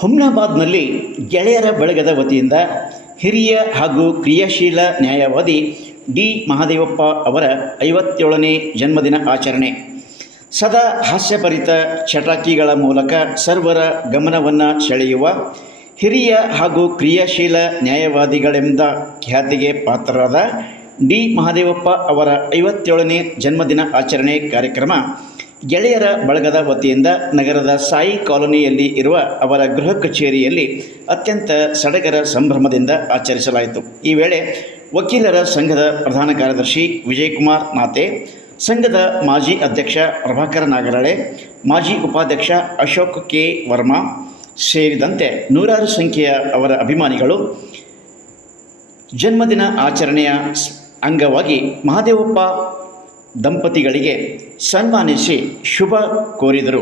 ಹುಮ್ನಾಬಾದ್ನಲ್ಲಿ ಗೆಳೆಯರ ಬಳಗದ ವತಿಯಿಂದ ಹಿರಿಯ ಹಾಗೂ ಕ್ರಿಯಾಶೀಲ ನ್ಯಾಯವಾದಿ ಡಿ ಮಹದೇವಪ್ಪ ಅವರ 57ನೇ ಜನ್ಮದಿನ ಆಚರಣೆ. ಸದಾ ಹಾಸ್ಯಭರಿತ ಚಟಾಕಿಗಳ ಮೂಲಕ ಸರ್ವರ ಗಮನವನ್ನು ಸೆಳೆಯುವ ಹಿರಿಯ ಹಾಗೂ ಕ್ರಿಯಾಶೀಲ ನ್ಯಾಯವಾದಿಗಳೆಂದ ಖ್ಯಾತಿಗೆ ಪಾತ್ರರಾದ ಡಿ ಮಹದೇವಪ್ಪ ಅವರ 57ನೇ ಜನ್ಮದಿನ ಆಚರಣೆ ಕಾರ್ಯಕ್ರಮ ಗೆಳೆಯರ ಬಳಗದ ವತಿಯಿಂದ ನಗರದ ಸಾಯಿ ಕಾಲೋನಿಯಲ್ಲಿ ಇರುವ ಅವರ ಗೃಹ ಕಚೇರಿಯಲ್ಲಿ ಅತ್ಯಂತ ಸಡಗರ ಸಂಭ್ರಮದಿಂದ ಆಚರಿಸಲಾಯಿತು. ಈ ವೇಳೆ ವಕೀಲರ ಸಂಘದ ಪ್ರಧಾನ ಕಾರ್ಯದರ್ಶಿ ವಿಜಯಕುಮಾರ್ ನಾತೆ, ಸಂಘದ ಮಾಜಿ ಅಧ್ಯಕ್ಷ ಪ್ರಭಾಕರ ನಾಗರಳೆ, ಮಾಜಿ ಉಪಾಧ್ಯಕ್ಷ ಅಶೋಕ್ ಕೆ ವರ್ಮಾ ಸೇರಿದಂತೆ ನೂರಾರು ಸಂಖ್ಯೆಯ ಅವರ ಅಭಿಮಾನಿಗಳು ಜನ್ಮದಿನ ಆಚರಣೆಯ ಅಂಗವಾಗಿ ಮಹದೇವಪ್ಪ ದಂಪತಿಗಳಿಗೆ ಸನ್ಮಾನಿಸಿ ಶುಭ ಕೋರಿದರು.